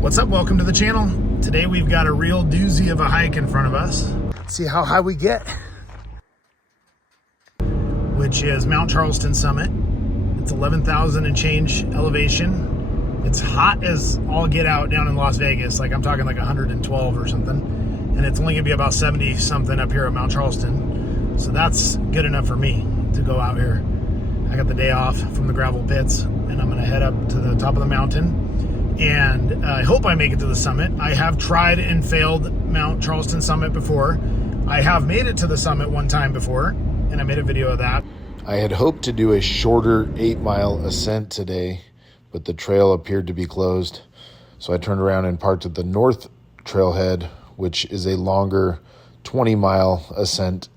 What's up? Welcome to the channel. Today we've got a real doozy of a hike in front of us. Let's see how high we get, which is Mount Charleston summit. It's 11,000 and change elevation. It's hot as all get out down in Las Vegas. Like I'm talking like 112 or something. And it's only gonna be about 70 something up here at Mount Charleston. So that's good enough for me to go out here. I got the day off from the gravel pits and I'm gonna head up to the top of the mountain. And I hope I make it to the summit. I have tried and failed Mount Charleston summit before. I have made it to the summit one time before, and I made a video of that. I had hoped to do a shorter 8-mile ascent today, but the trail appeared to be closed. So I turned around and parked at the north trailhead, which is a longer 20-mile ascent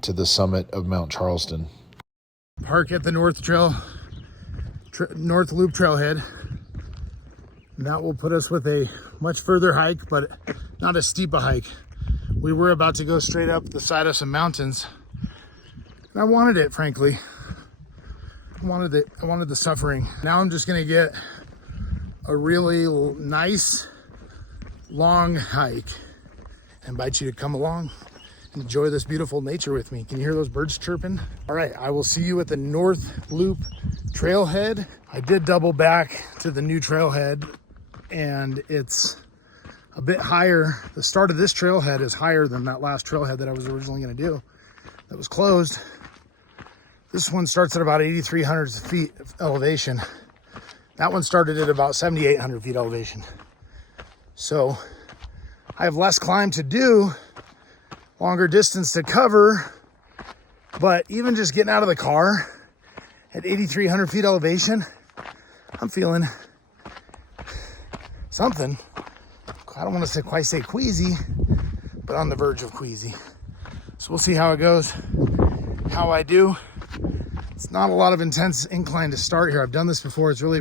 to the summit of Mount Charleston. Park at the north loop trailhead. And that will put us with a much further hike, but not as steep a hike. We were about to go straight up the side of some mountains. And I wanted it, frankly. I wanted the suffering. Now I'm just gonna get a really nice, long hike and invite you to come along and enjoy this beautiful nature with me. Can you hear those birds chirping? All right, I will see you at the North Loop trailhead. I did double back to the new trailhead and it's a bit higher. The start of this trailhead is higher than that last trailhead that I was originally gonna do that was closed. This one starts at about 8,300 feet of elevation. That one started at about 7,800 feet elevation. So I have less climb to do, longer distance to cover, but even just getting out of the car at 8,300 feet elevation, I'm feeling something. I don't want to quite say queasy, but on the verge of queasy. So we'll see how it goes, how I do. It's not a lot of intense incline to start here. I've done this before. It's really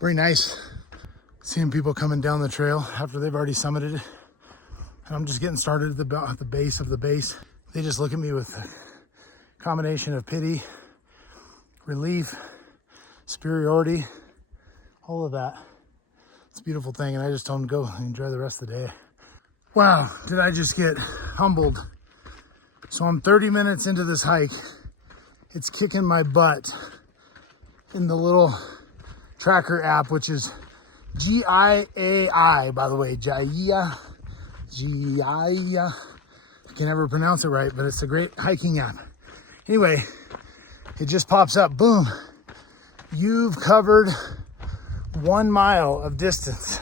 very nice seeing people coming down the trail after they've already summited it. And I'm just getting started at the base of the base. They just look at me with a combination of pity, relief, superiority, all of that. It's a beautiful thing, and I just told them to go and enjoy the rest of the day. Wow, did I just get humbled. So I'm 30 minutes into this hike. It's kicking my butt in the little tracker app, which is Gaia, by the way, Gaia. I can never pronounce it right, but it's a great hiking app. Anyway, it just pops up, boom. You've covered 1 mile of distance.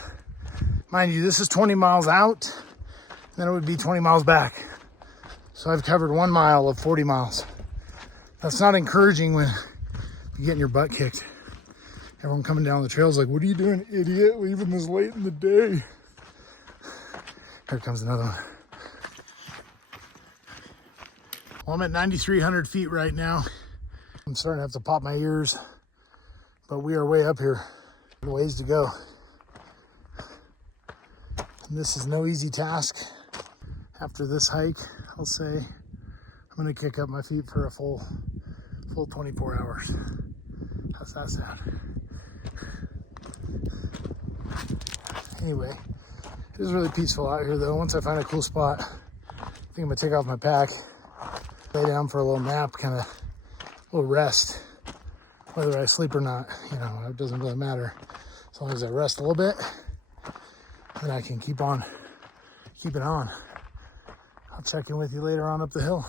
Mind you, this is 20 miles out, then it would be 20 miles back. So I've covered 1 mile of 40 miles. That's not encouraging when you're getting your butt kicked. Everyone coming down the trail is like, what are you doing, idiot, leaving this late in the day? Here comes another one. Well, I'm at 9,300 feet right now. I'm starting to have to pop my ears, but we are way up here. Ways to go. And this is no easy task. After this hike, I'll say I'm gonna kick up my feet for a full 24 hours. How's that sound? Anyway, it is really peaceful out here though. Once I find a cool spot, I think I'm gonna take off my pack, lay down for a little nap, kind of a little rest. Whether I sleep or not, you know, it doesn't really matter. As long as I rest a little bit, then I can keep it on. I'll check in with you later on up the hill.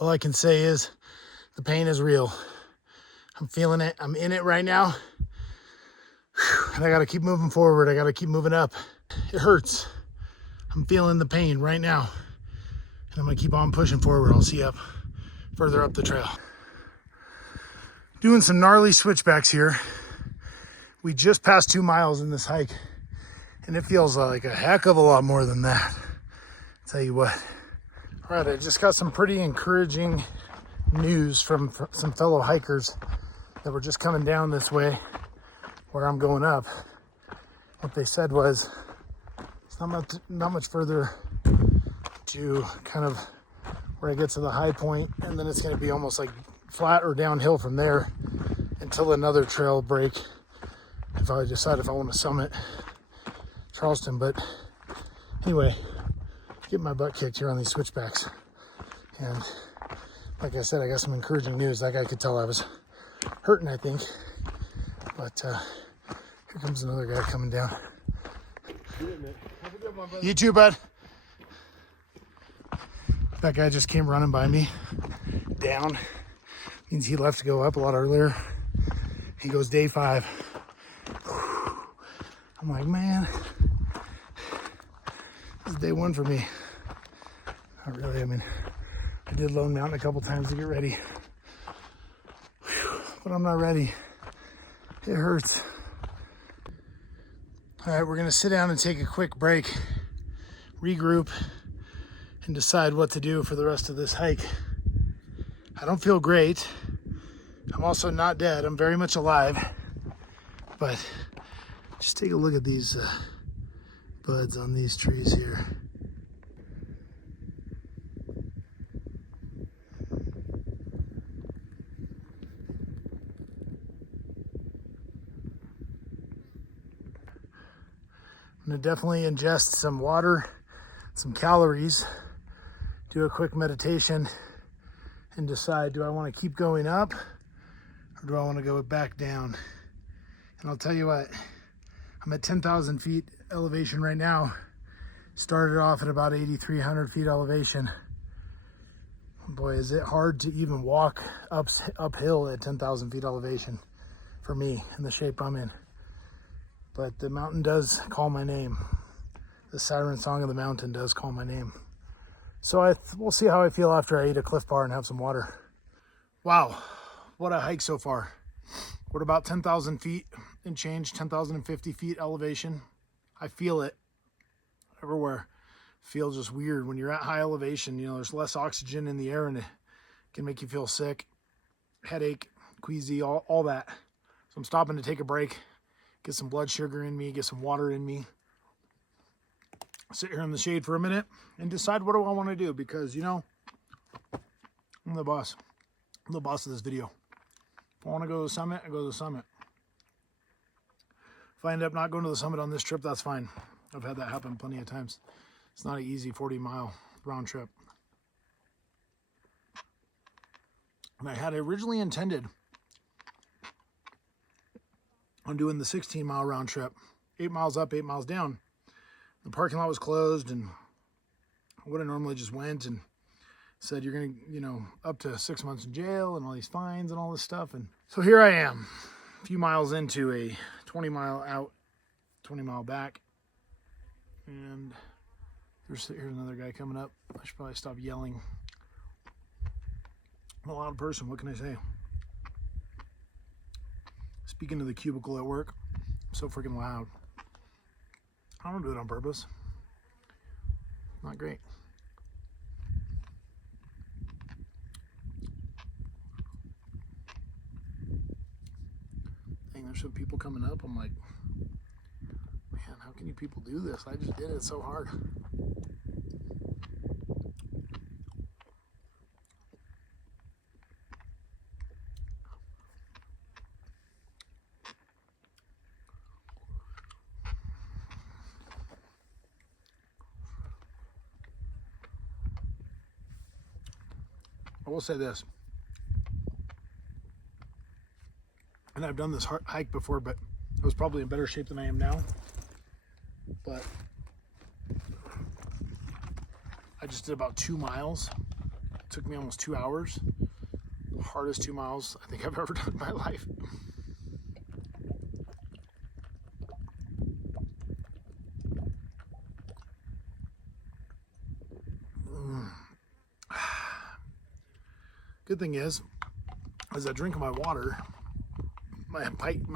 All I can say is the pain is real. I'm feeling it. I'm in it right now. And I got to keep moving forward. I got to keep moving up. It hurts. I'm feeling the pain right now. And I'm gonna keep on pushing forward. I'll see you up further up the trail. Doing some gnarly switchbacks here. We just passed 2 miles in this hike, and it feels like a heck of a lot more than that. I'll tell you what. All right, I just got some pretty encouraging news from some fellow hikers that were just coming down this way where I'm going up. What they said was it's not much further to kind of where I get to the high point, and then it's going to be almost like flat or downhill from there until another trail break if I decide if I want to summit Charleston. But anyway, get my butt kicked here on these switchbacks, and like I said, I got some encouraging news. That guy could tell I was hurting, I think, but here comes another guy coming down. You too, bud. That guy just came running by me down. Means he left to go up a lot earlier. He goes day 5. I'm like, man, this is day 1 for me. Not really. I mean, I did Lone Mountain a couple times to get ready, but I'm not ready. It hurts. All right, we're gonna sit down and take a quick break, regroup, and decide what to do for the rest of this hike. I don't feel great. I'm also not dead. I'm very much alive. But just take a look at these buds on these trees here. I'm gonna definitely ingest some water, some calories, do a quick meditation, and decide, do I want to keep going up or do I want to go back down? And I'll tell you what, I'm at 10,000 feet elevation right now. Started off at about 8,300 feet elevation. Boy, is it hard to even walk uphill at 10,000 feet elevation for me in the shape I'm in. But the mountain does call my name. The siren song of the mountain does call my name. So we'll see how I feel after I eat a Cliff Bar and have some water. Wow, what a hike so far. We're at about 10,000 feet and change, 10,050 feet elevation. I feel it everywhere. Feels just weird when you're at high elevation. You know, there's less oxygen in the air and it can make you feel sick, headache, queasy, all that. So I'm stopping to take a break, get some blood sugar in me, get some water in me. Sit here in the shade for a minute and decide what do I want to do, because, you know, I'm the boss. I'm the boss of this video. If I want to go to the summit, I go to the summit. If I end up not going to the summit on this trip, that's fine. I've had that happen plenty of times. It's not an easy 40-mile round trip. And I had originally intended on doing the 16-mile round trip, 8 miles up, 8 miles down. The parking lot was closed, and I would have normally just went and said, you're going to, you know, up to 6 months in jail and all these fines and all this stuff. And so here I am, a few miles into a 20-mile out, 20-mile back. And here's another guy coming up. I should probably stop yelling. I'm a loud person, what can I say? Speaking to the cubicle at work, I'm so freaking loud. I don't do it on purpose. Not great. Dang, there's some people coming up. I'm like, man, how can you people do this? I just did it so hard. I will say this, and I've done this hike before, but I was probably in better shape than I am now. But I just did about 2 miles. It took me almost 2 hours. The hardest 2 miles I think I've ever done in my life. Good thing is, as I drink my water, my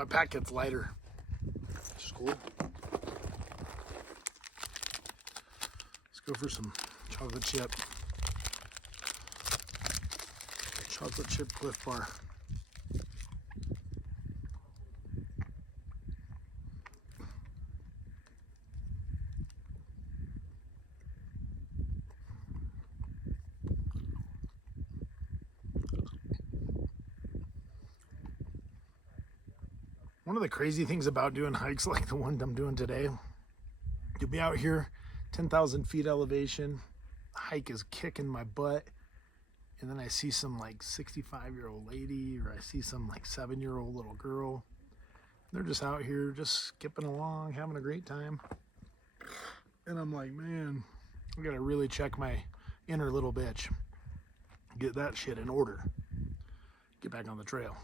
pack gets lighter. Which is cool. Let's go for some chocolate chip. Chocolate chip Cliff Bar. One of the crazy things about doing hikes like the one I'm doing today, you'll be out here, 10,000 feet elevation, the hike is kicking my butt, and then I see some like 65-year-old lady, or I see some like 7-year-old little girl. They're just out here just skipping along, having a great time. And I'm like, man, I gotta really check my inner little bitch. Get that shit in order. Get back on the trail.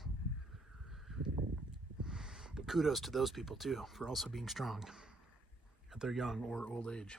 But kudos to those people too, for also being strong at their young or old age.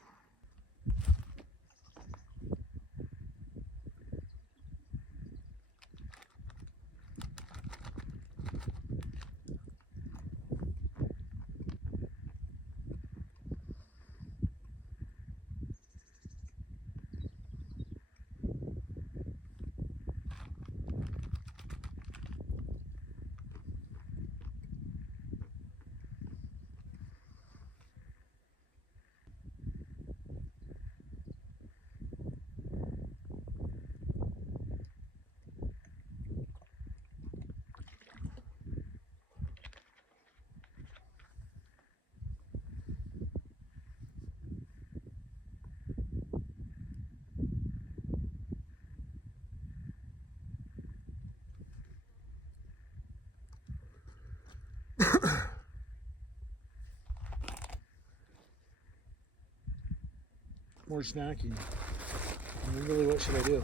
More snacking. I mean, really, what should I do?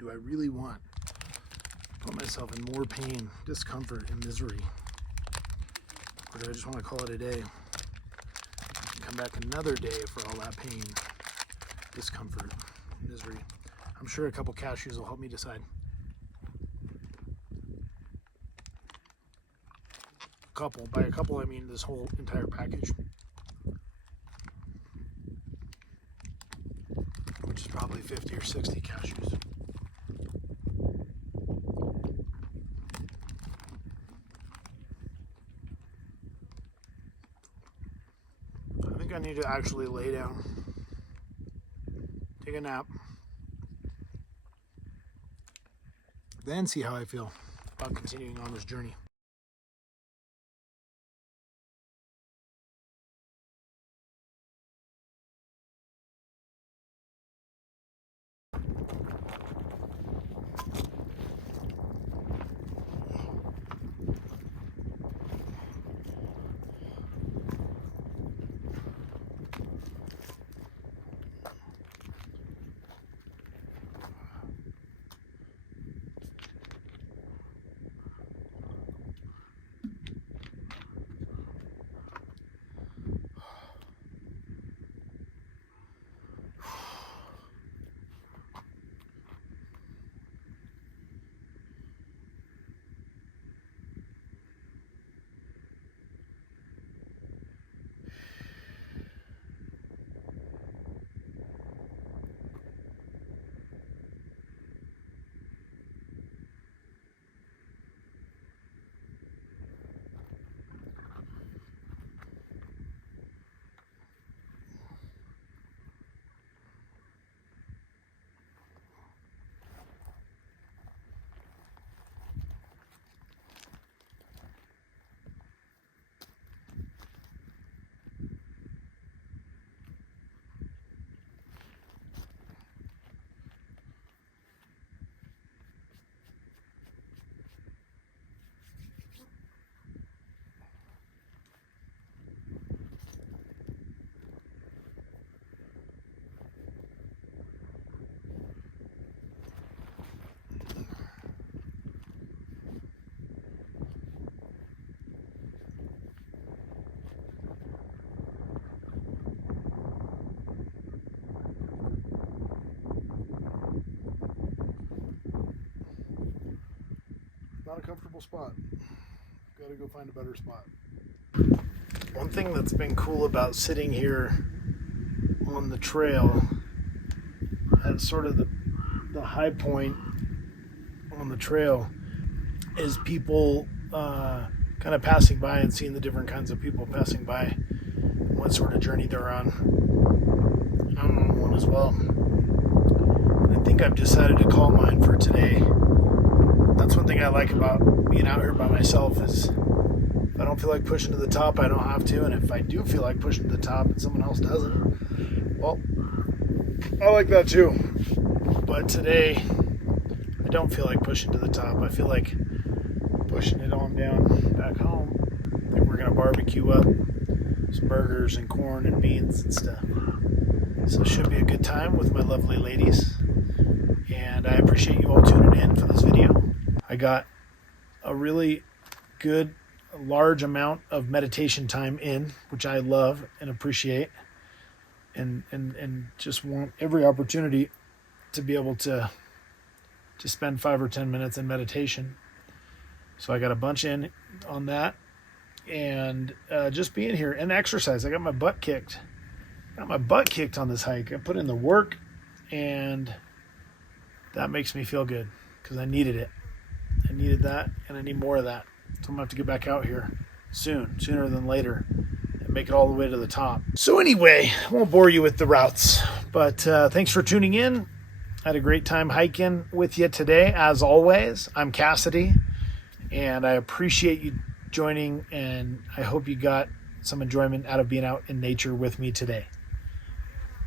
Do I really want to put myself in more pain, discomfort, and misery? Or do I just want to call it a day and come back another day for all that pain, discomfort, misery? I'm sure a couple cashews will help me decide. Couple. By a couple, I mean this whole entire package. Which is probably 50 or 60 cashews. I think I need to actually lay down, take a nap, then see how I feel about continuing on this journey. comfortable spot. Gotta go find a better spot. One thing that's been cool about sitting here on the trail at sort of the high point on the trail is people kind of passing by and seeing the different kinds of people passing by, what sort of journey they're on. I'm on one as well. I think I've decided to call mine for today. That's one thing I like about being out here by myself is if I don't feel like pushing to the top, I don't have to. And if I do feel like pushing to the top and someone else doesn't, well, I like that too. But today, I don't feel like pushing to the top. I feel like pushing it on down back home. I think we're going to barbecue up some burgers and corn and beans and stuff. So it should be a good time with my lovely ladies. And I appreciate you all tuning in for this video. I got a really good, large amount of meditation time in, which I love and appreciate. And just want every opportunity to be able to spend 5 or 10 minutes in meditation. So I got a bunch in on that, and just being here and exercise. I got my butt kicked. Got my butt kicked on this hike. I put in the work, and that makes me feel good because I needed it. I needed that, and I need more of that. So I'm gonna have to get back out here soon, sooner than later, and make it all the way to the top. So anyway, I won't bore you with the routes, but thanks for tuning in. I had a great time hiking with you today. As always, I'm Cassidy, and I appreciate you joining, and I hope you got some enjoyment out of being out in nature with me today.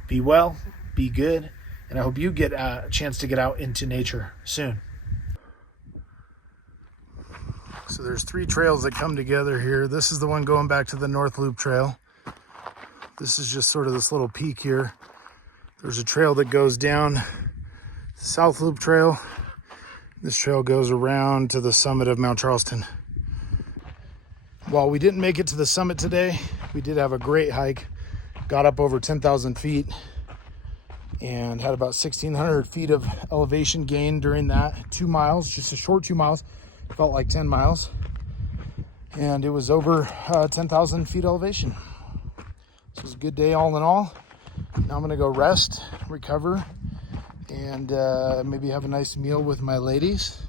Be well, be good, and I hope you get a chance to get out into nature soon. So there's 3 trails that come together here. This is the one going back to the North Loop Trail. This is just sort of this little peak here. There's a trail that goes down the South Loop Trail. This trail goes around to the summit of Mount Charleston. While we didn't make it to the summit today, we did have a great hike. Got up over 10,000 feet and had about 1,600 feet of elevation gain during that. 2 miles, just a short 2 miles. Felt like 10 miles. And it was over 10,000 feet elevation. So it was a good day all in all. Now I'm gonna go rest, recover, and maybe have a nice meal with my ladies.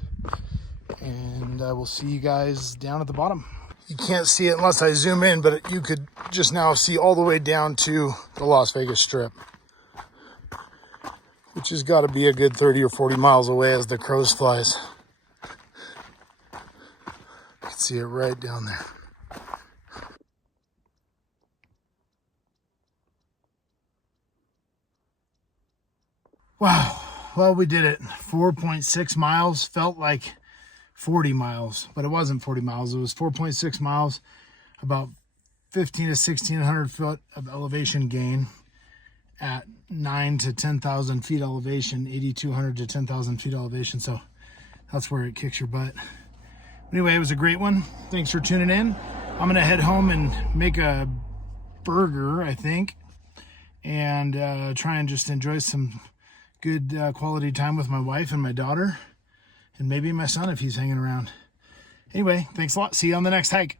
And I will see you guys down at the bottom. You can't see it unless I zoom in, but you could just now see all the way down to the Las Vegas Strip, which has got to be a good 30 or 40 miles away as the crows flies. You can see it right down there. Wow. Well, we did it. 4.6 miles. Felt like 40 miles, but it wasn't 40 miles. It was 4.6 miles, about 15 to 1,600 foot of elevation gain at 9 to 10,000 feet elevation, 8,200 to 10,000 feet elevation. So that's where it kicks your butt. Anyway, it was a great one. Thanks for tuning in. I'm going to head home and make a burger, I think, and try and just enjoy some good quality time with my wife and my daughter, and maybe my son if he's hanging around. Anyway, thanks a lot. See you on the next hike.